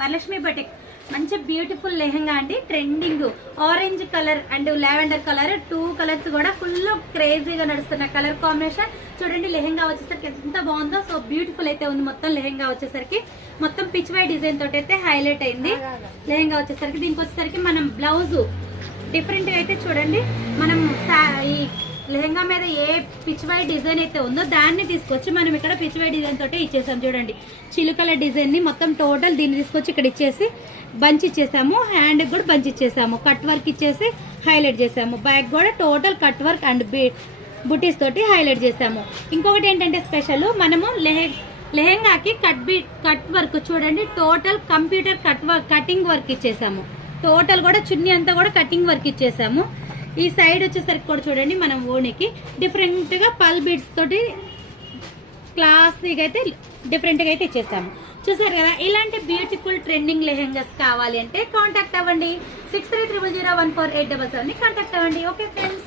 Varalakshmi batik మంచి beautiful lehenga అండి. Trending orange colour and lavender colour, 2 colours కూడా ఫుల్ క్రేజీగా నడుస్తున్న కలర్ కాంబినేషన్. చూడండి లెహంగా వచ్చేసరికి ఎంత బాగుందో. సో బ్యూటిఫుల్ అయితే ఉంది. మొత్తం లెహంగా వచ్చేసరికి మొత్తం పిచ్ వై డిజైన్ తోటి అయితే హైలైట్ అయింది లెహంగా వచ్చేసరికి. దీనికి వచ్చేసరికి మనం బ్లౌజ్ డిఫరెంట్ గా అయితే చూడండి, మనం ఈ లెహంగా మీద ఏ పిచ్ వై డిజైన్ అయితే ఉందో దాన్ని తీసుకొచ్చి మనం ఇక్కడ పిచ్ వై డిజైన్ తోటే ఇచ్చేసాం. చూడండి చిలుకల డిజైన్ ని మొత్తం టోటల్ దీన్ని తీసుకొచ్చి ఇక్కడ ఇచ్చేసి బంచ్ ఇచ్చేసాము. హ్యాండ్ కూడా బంచ్ ఇచ్చేసాము. కట్ వర్క్ ఇచ్చేసి హైలైట్ చేసాము. బ్యాక్ కూడా టోటల్ కట్ వర్క్ అండ్ బుటీస్ తోటి హైలైట్ చేసాము. ఇంకొకటి ఏంటంటే స్పెషల్, మనము లెహంగాకి కట్ వర్క్ చూడండి, టోటల్ కంప్యూటర్ కటింగ్ వర్క్ ఇచ్చేసాము. టోటల్ కూడా చున్నీ అంతా కూడా కటింగ్ వర్క్ ఇచ్చేసాము. ఈ సైడ్ వచ్చేసరికి కూడా చూడండి మనం ఓనికి డిఫరెంట్ గా పల్ బీడ్స్ తోటి క్లాసీగా అయితే డిఫరెంట్ గా అయితే ఇచ్చేసాము. చూసారు కదా, ఇలాంటి బ్యూటిఫుల్ ట్రెండింగ్ లెహెంగాస్ కావాలి అంటే కాంటాక్ట్ అవ్వండి. 6300014877 ని కాంటాక్ట్ అవ్వండి. Okay friends.